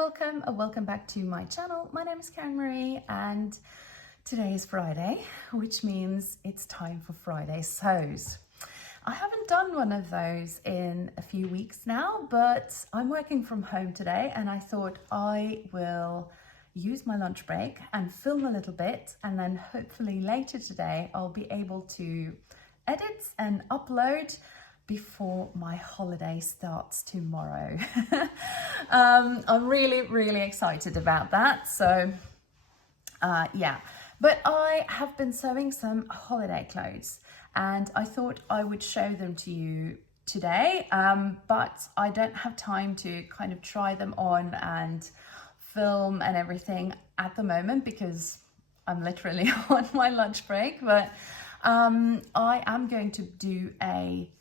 welcome or welcome back to my channel. My name is Karen Marie and today is Friday, which means it's time for Friday sews. I haven't done one of those in a few weeks now, but I'm working from home today and I thought I will use my lunch break and film a little bit, and then hopefully later today I'll be able to edit and upload before my holiday starts tomorrow. I'm really excited about that. So yeah, but I have been sewing some holiday clothes and I thought I would show them to you today, but I don't have time to kind of try them on and film and everything at the moment because I'm literally on my lunch break. But I am going to do a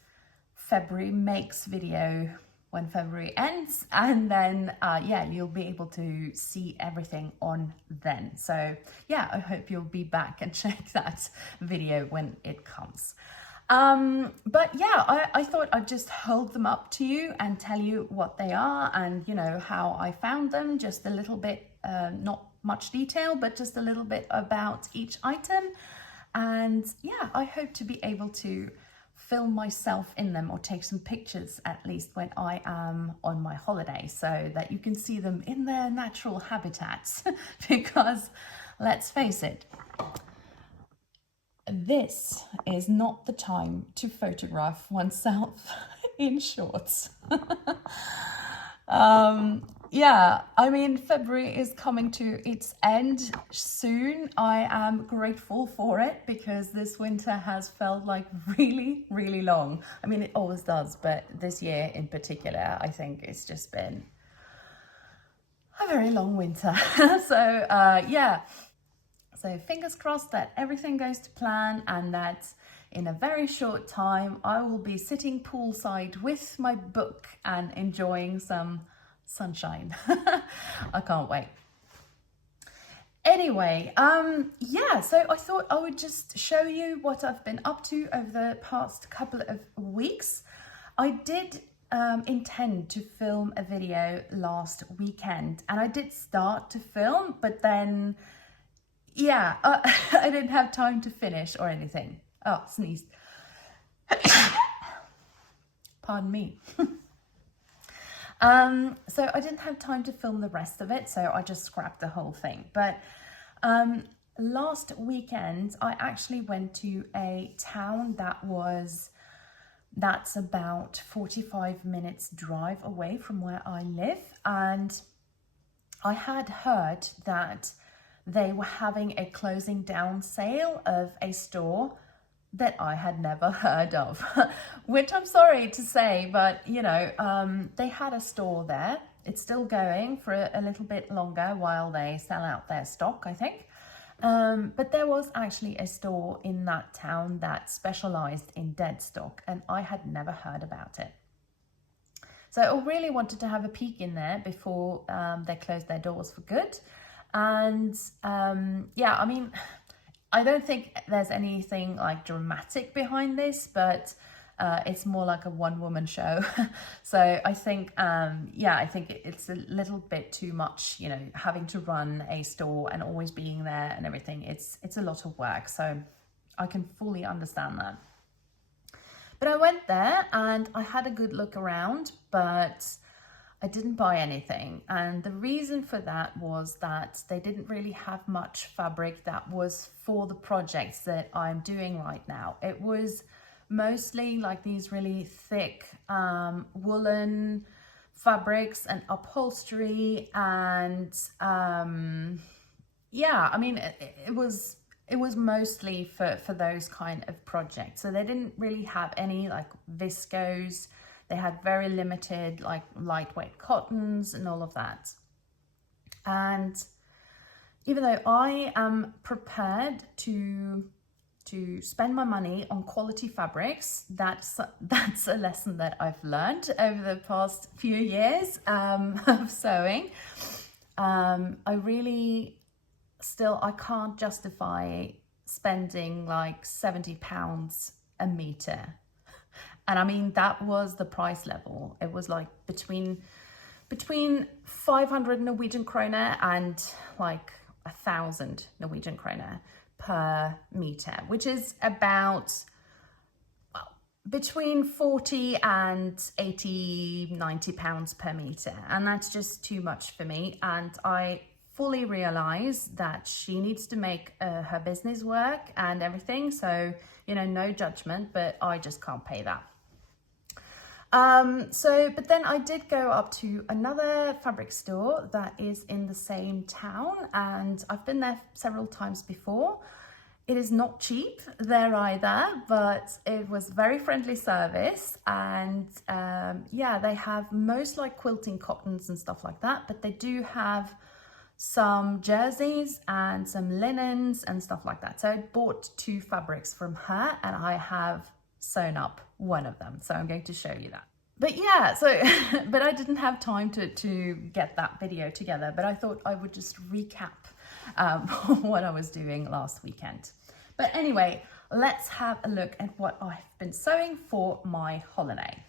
February makes video when February ends, and then yeah, you'll be able to see everything on then. So yeah, I hope you'll be back and check that video when it comes. But yeah, I thought I'd just hold them up to you and tell you what they are and, you know, how I found them, just a little bit, not much detail, but just a little bit about each item. And yeah, I hope to be able to film myself in them or take some pictures at least when I am on my holiday so that you can see them in their natural habitats because let's face it, this is not the time to photograph oneself in shorts. Yeah, I mean, February is coming to its end soon. I am grateful for it because this winter has felt like really long. I mean, it always does, but this year in particular, I think it's just been a very long winter. So yeah, so fingers crossed that everything goes to plan and that in a very short time, I will be sitting poolside with my book and enjoying some sunshine. I can't wait. Anyway, yeah, so I thought I would just show you what I've been up to over the past couple of weeks. I did intend to film a video last weekend and I did start to film, but then yeah, I didn't have time to finish or anything. Oh, sneezed. Pardon me. So I didn't have time to film the rest of it, so I just scrapped the whole thing. But last weekend, I actually went to a town that's about 45 minutes drive away from where I live. And I had heard that they were having a closing down sale of a store that I had never heard of, which I'm sorry to say, but you know, they had a store there. It's still going for a little bit longer while they sell out their stock, I think. But there was actually a store in that town that specialized in dead stock and I had never heard about it. So I really wanted to have a peek in there before they closed their doors for good. And yeah, I mean, I don't think there's anything like dramatic behind this, but it's more like a one-woman show. So I think, yeah, I think it's a little bit too much, you know, having to run a store and always being there and everything. It's a lot of work, so I can fully understand that. But I went there and I had a good look around, but I didn't buy anything. And the reason for that was that they didn't really have much fabric that was for the projects that I'm doing right now. It was mostly like these really thick woolen fabrics and upholstery. And yeah, I mean, it was mostly for those kind of projects. So they didn't really have any like viscose. They had very limited, like lightweight cottons and all of that. And even though I am prepared to spend my money on quality fabrics, that's a lesson that I've learned over the past few years of sewing. I really I can't justify spending like £70 a meter. And I mean, that was the price level. It was like between 500 Norwegian kroner and like 1,000 Norwegian kroner per meter, which is about between 40 and 80, 90 pounds per meter. And that's just too much for me. And I fully realize that she needs to make her business work and everything. So, you know, no judgment, but I just can't pay that. But then I did go up to another fabric store that is in the same town, and I've been there several times before. It is not cheap there either, but it was very friendly service, and yeah, they have most like quilting cottons and stuff like that, but they do have some jerseys and some linens and stuff like that. So I bought 2 fabrics from her, and I have sewn up one of them, so I'm going to show you that. But yeah, so but I didn't have time to get that video together, but I thought I would just recap what I was doing last weekend. But anyway, let's have a look at what I've been sewing for my holiday.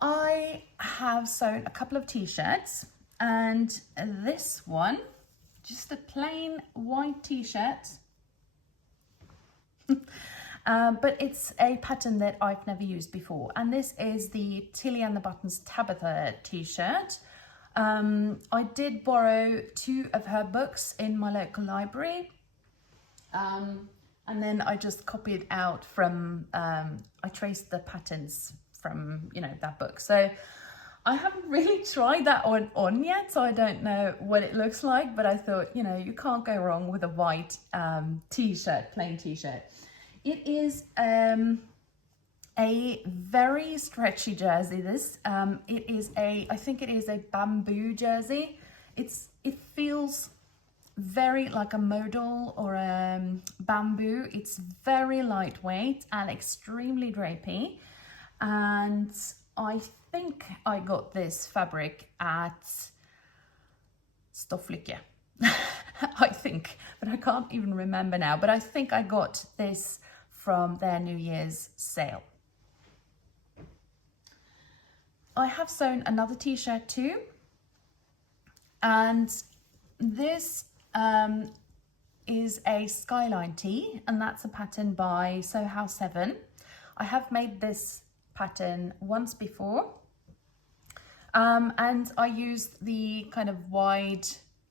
I have sewn a couple of t-shirts, and this one, just a plain white t-shirt. But it's a pattern that I've never used before, and this is the Tilly and the Buttons Tabitha t-shirt. I did borrow 2 of her books in my local library, and then I just copied out from, I traced the patterns from, you know, that book. So I haven't really tried that on yet, so I don't know what it looks like, but I thought, you know, you can't go wrong with a white t-shirt, plain t-shirt. It is a very stretchy jersey, this. It is I think it is a bamboo jersey. It feels very like a modal or a bamboo. It's very lightweight and extremely drapey. And I think I got this fabric at Stofflykke. I think, but I can't even remember now. But I think I got this from their New Year's sale. I have sewn another t-shirt too, and this is a skyline tee, and that's a pattern by Sew House 7. I have made this pattern once before, and I used the kind of wide,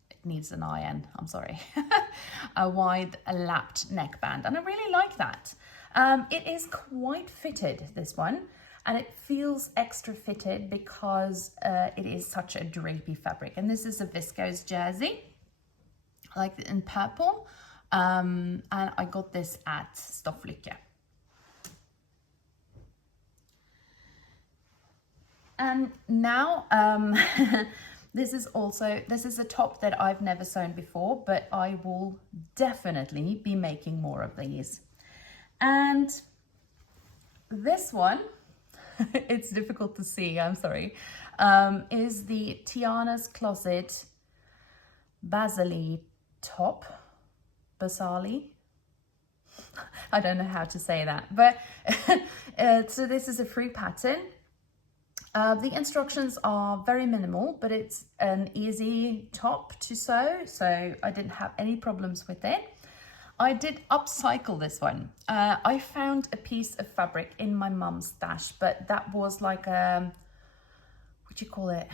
it needs an IN, I'm sorry, a wide lapped neckband, and I really like that. It is quite fitted, this one, and it feels extra fitted because it is such a drapey fabric. And this is a viscose jersey, like in purple, and I got this at Stofflykke. And now, this is a top that I've never sewn before, but I will definitely be making more of these. And this one, it's difficult to see, I'm sorry, is the Tiana's Closet Basali top. Basali. I don't know how to say that, but so this is a free pattern. The instructions are very minimal, but it's an easy top to sew, so I didn't have any problems with it. I did upcycle this one. I found a piece of fabric in my mum's stash, but that was like a, what do you call it?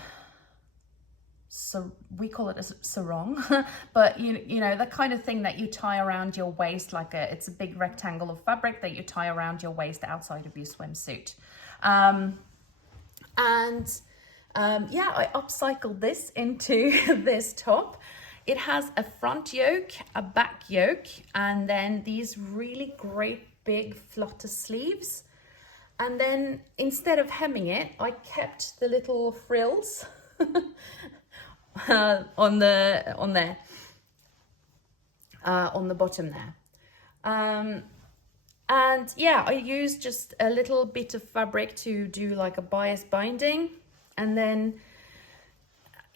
So we call it a sarong, but you know, the kind of thing that you tie around your waist, like it's a big rectangle of fabric that you tie around your waist outside of your swimsuit. Yeah, I upcycled this into this top. It has a front yoke, a back yoke, and then these really great big flutter sleeves. And then instead of hemming it, I kept the little frills on the bottom there. And yeah, I used just a little bit of fabric to do like a bias binding, and then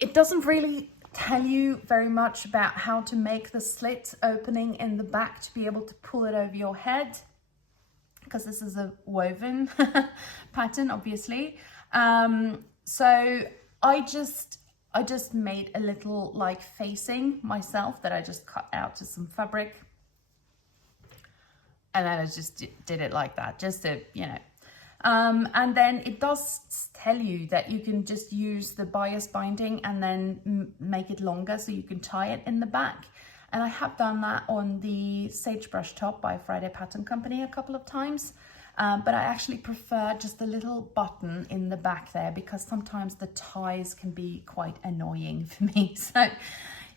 it doesn't really tell you very much about how to make the slit opening in the back to be able to pull it over your head, because this is a woven pattern, obviously. So I just made a little like facing myself that I just cut out to some fabric. And then I just did it like that, just to, you know. And then it does tell you that you can just use the bias binding and then make it longer so you can tie it in the back. And I have done that on the Sagebrush top by Friday Pattern Company a couple of times. But I actually prefer just a little button in the back there because sometimes the ties can be quite annoying for me. So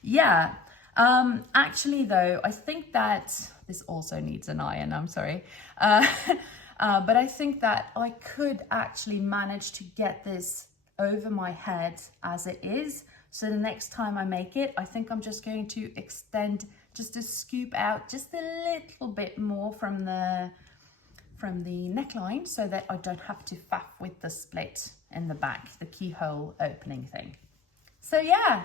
yeah, actually though, I think that this also needs an iron, I'm sorry. But I think that I could actually manage to get this over my head as it is. So the next time I make it, I think I'm just going to extend, just to scoop out just a little bit more from the neckline so that I don't have to faff with the split in the back, the keyhole opening thing. So yeah,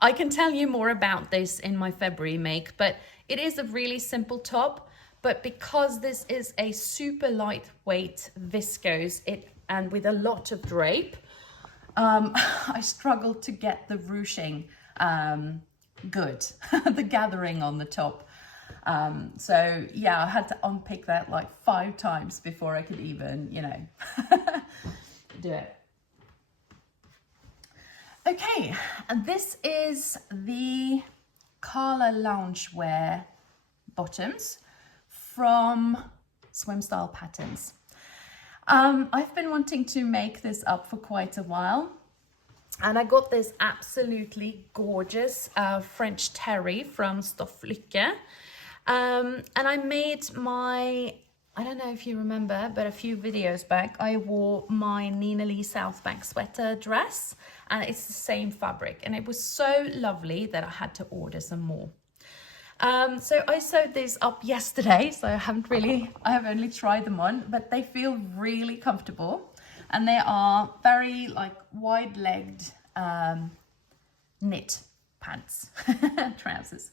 I can tell you more about this in my February make, but it is a really simple top. But because this is a super lightweight viscose and with a lot of drape, I struggled to get the ruching good, the gathering on the top. So yeah, I had to unpick that like 5 times before I could even, you know, do it. Okay, and this is the Carla Loungewear bottoms from Swim Style Patterns. I've been wanting to make this up for quite a while, and I got this absolutely gorgeous French terry from Stofflykke. And I made my, I don't know if you remember, but a few videos back, I wore my Nina Lee Southbank sweater dress, and it's the same fabric, and it was so lovely that I had to order some more. So I sewed these up yesterday, so I have only tried them on, but they feel really comfortable, and they are very like wide-legged knit pants, trousers.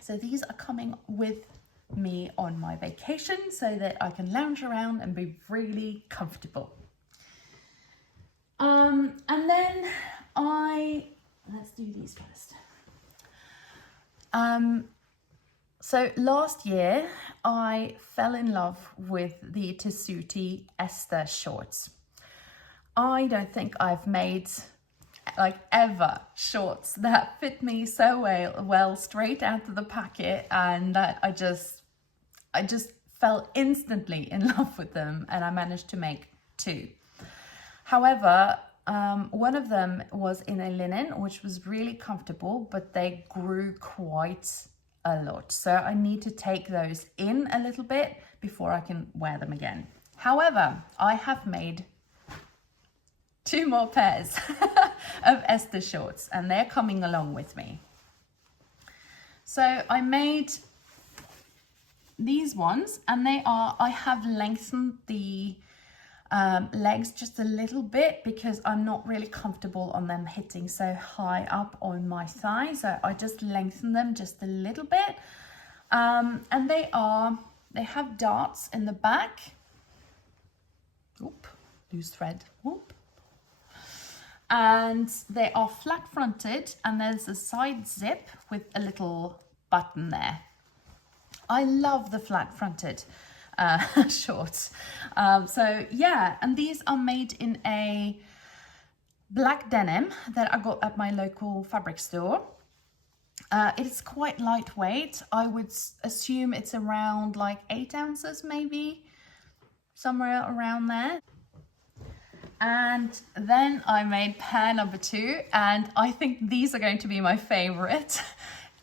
So these are coming with me on my vacation so that I can lounge around and be really comfortable. And then let's do these first. So last year I fell in love with the Tessuti Esther shorts. I don't think I've made like ever shorts that fit me so well straight out of the packet, and that I just fell instantly in love with them, and I managed to make 2. However, one of them was in a linen, which was really comfortable, but they grew quite a lot. So I need to take those in a little bit before I can wear them again. However, I have made 2 more pairs of Esther shorts, and they're coming along with me. So I made these ones, and I have lengthened the legs just a little bit because I'm not really comfortable on them hitting so high up on my thigh, so I just lengthen them just a little bit. And they have darts in the back. Oop, loose thread. Whoop. And they are flat fronted, and there's a side zip with a little button there. I love the flat fronted shorts. So yeah, and these are made in a black denim that I got at my local fabric store. It is quite lightweight. I would assume it's around like 8 ounces, maybe somewhere around there. And then I made pair number 2, and I think these are going to be my favorite.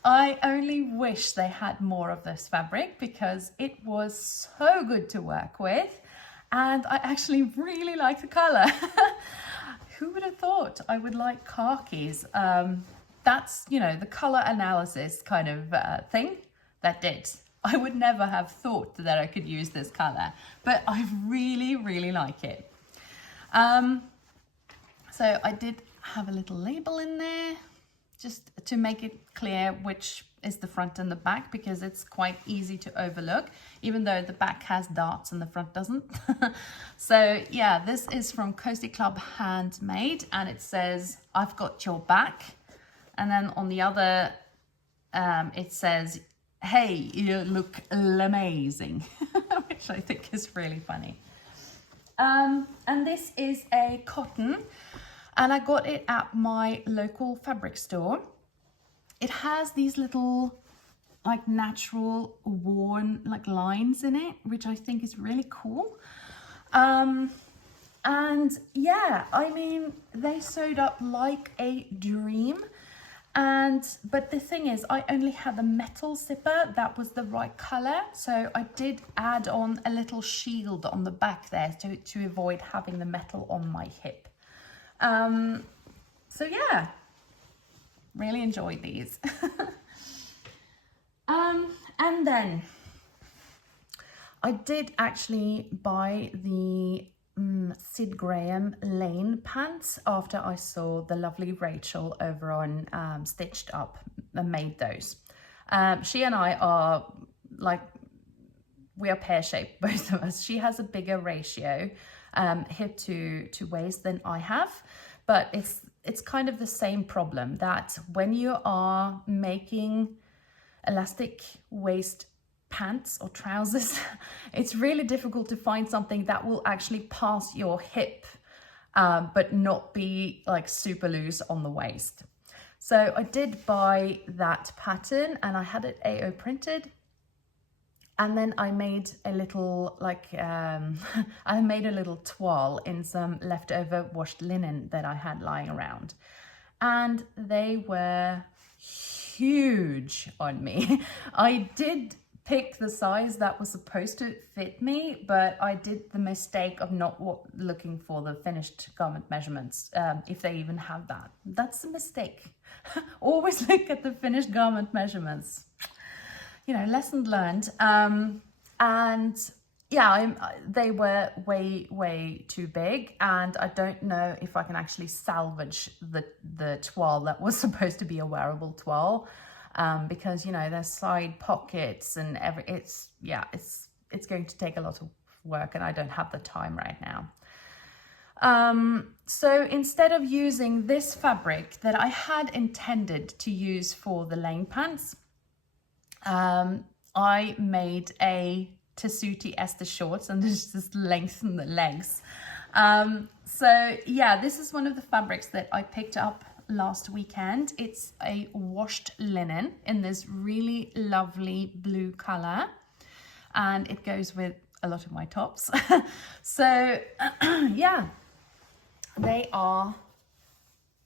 I only wish they had more of this fabric because it was so good to work with, and I actually really like the color. Who would have thought I would like khakis? That's, you know, the color analysis kind of thing that did. I would never have thought that I could use this color, but I really, really like it. So I did have a little label in there just to make it clear which is the front and the back, because it's quite easy to overlook, even though the back has darts and the front doesn't. So yeah, this is from Cozy Club Handmade, and it says, "I've got your back." And then on the other, it says, "Hey, you look amazing," which I think is really funny. And this is a cotton, and I got it at my local fabric store. It has these little like natural worn like lines in it, which I think is really cool. And yeah, I mean, they sewed up like a dream. But the thing is, I only had the metal zipper that was the right color, so I did add on a little shield on the back there to avoid having the metal on my hip. So yeah, really enjoyed these. And then I did actually buy the Sid Graham Lane pants after I saw the lovely Rachel over on Stitched Up made those. She and I are like, we are pear-shaped, both of us. She has a bigger ratio hip to waist than I have, but it's kind of the same problem, that when you are making elastic waist pants or trousers, it's really difficult to find something that will actually pass your hip, but not be like super loose on the waist. So I did buy that pattern, and I had it AO printed. And then I made a little like, I made a little toile in some leftover washed linen that I had lying around. And they were huge on me. I did pick the size that was supposed to fit me, but I did the mistake of not looking for the finished garment measurements, if they even have that. That's a mistake. Always look at the finished garment measurements. You know, lesson learned. And yeah, they were way too big, and I don't know if I can actually salvage the toile that was supposed to be a wearable toile, because you know, there's side pockets and it's going to take a lot of work, and I don't have the time right now. So instead of using this fabric that I had intended to use for the Lane pants, I made a Tessuti Esther shorts, and just lengthen the legs. So yeah, this is one of the fabrics that I picked up last weekend. It's a washed linen in this really lovely blue color, and it goes with a lot of my tops. So yeah, they are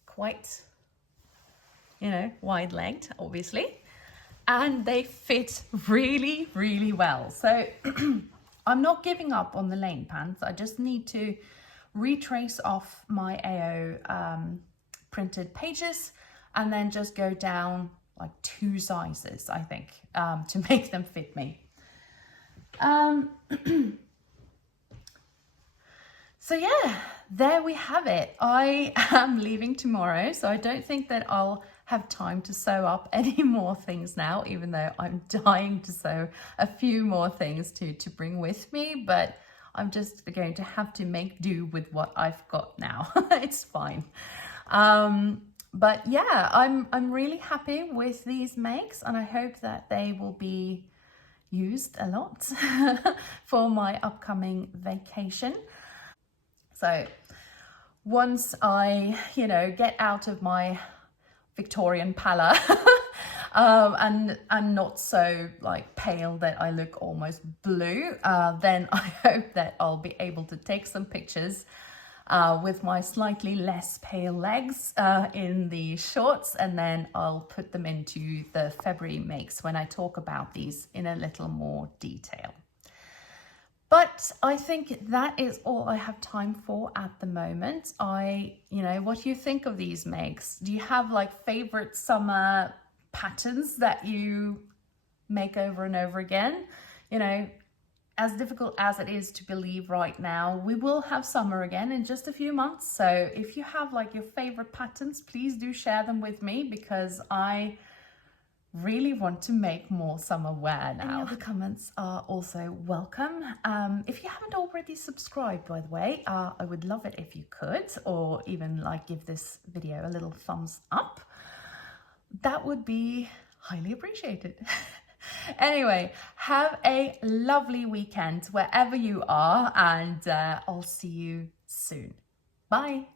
quite, you know, wide-legged, obviously. And they fit really well. So I'm not giving up on the Lane pants. I just need to retrace off my AO printed pages, and then just go down like 2 sizes, I think, to make them fit me. So yeah, there we have it. I am leaving tomorrow, so I don't think that I'll have time to sew up any more things now, even though I'm dying to sew a few more things to bring with me, but I'm just going to have to make do with what I've got now. It's fine. But yeah, I'm really happy with these makes, and I hope that they will be used a lot for my upcoming vacation. So once I, you know, get out of my Victorian pallor and I'm not so like pale that I look almost blue, then I hope that I'll be able to take some pictures with my slightly less pale legs in the shorts, and then I'll put them into the February makes when I talk about these in a little more detail. But I think that is all I have time for at the moment. You know, what do you think of these makes? Do you have like favorite summer patterns that you make over and over again? You know, as difficult as it is to believe right now, we will have summer again in just a few months. So if you have like your favorite patterns, please do share them with me, because I really want to make more summer wear now. Any other comments are also welcome. If you haven't already subscribed, by the way, I would love it if you could, or even like give this video a little thumbs up. That would be highly appreciated. Anyway, have a lovely weekend wherever you are, and I'll see you soon. Bye.